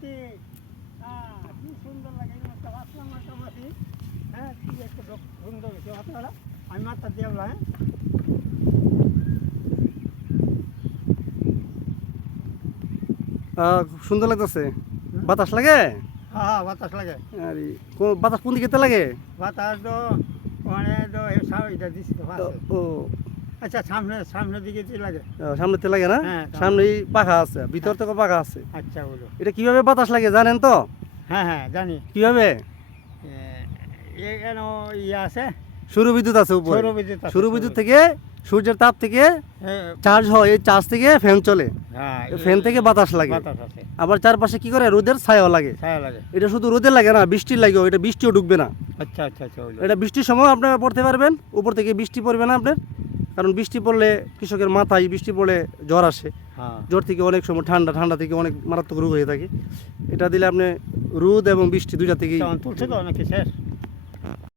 মাটি কি সুন্দর লাগে এই মাছটা আসলাম মাছটা মাটি হ্যাঁ কি একটা সুন্দর হয়েছে মাছটা আমি মাছটা দিয়ে হ্যাঁ খুব সুন্দর লাগতেছে। বাতাস লাগে? হ্যাঁ বাতাস লাগে আরে বাতাস কোন দিকে লাগে? বাতাস তো মানে তো এটা দিচ্ছি তো পাশে। ও আচ্ছা সামনের দিকে কি লাগে সামনেতে লাগে না? হ্যাঁ, সামনেই পাখা আছে, ভিতর থেকে পাখা আছে। আচ্ছা বলো এটা কিভাবে বাতাস লাগে জানেন তো? হ্যাঁ হ্যাঁ জানি কিভাবে? এখানে ইয়ে আছে সৌর বিদ্যুৎ আছে উপরে। সৌরবিদ্যুৎ আছে, সৌর বিদ্যুৎ থেকে সূর্যের তাপ থেকে হ্যাঁ, চার্জ হয়, এই চার্জ থেকে ফ্যান চলে, হ্যাঁ ফ্যান থেকে বাতাস লাগে। বাতাস আছে আবার চারপাশে কি করে রোদের ছায়া লাগে। ছায়া লাগে এটা শুধু রোদে লাগে না, বৃষ্টির লাগেও। এটা বৃষ্টিও ঢুকবে না। আচ্ছা আচ্ছা আচ্ছা হইলো। এটা বৃষ্টির সময় আপনারা পড়তে পারবেন, উপর থেকে বৃষ্টি পড়বে না আপনার। কারণ বৃষ্টি পড়লে কৃষকের মাথায় বৃষ্টি পড়লে জ্বর আসে। হ্যাঁ জ্বর থেকে অনেক সময় ঠান্ডা থেকে অনেক মারাত্মক রোগ হয়ে থাকে। এটা দিলে আপনি রোদ এবং বৃষ্টি দুইটা থেকেই তুলছে তো নাকি শেষ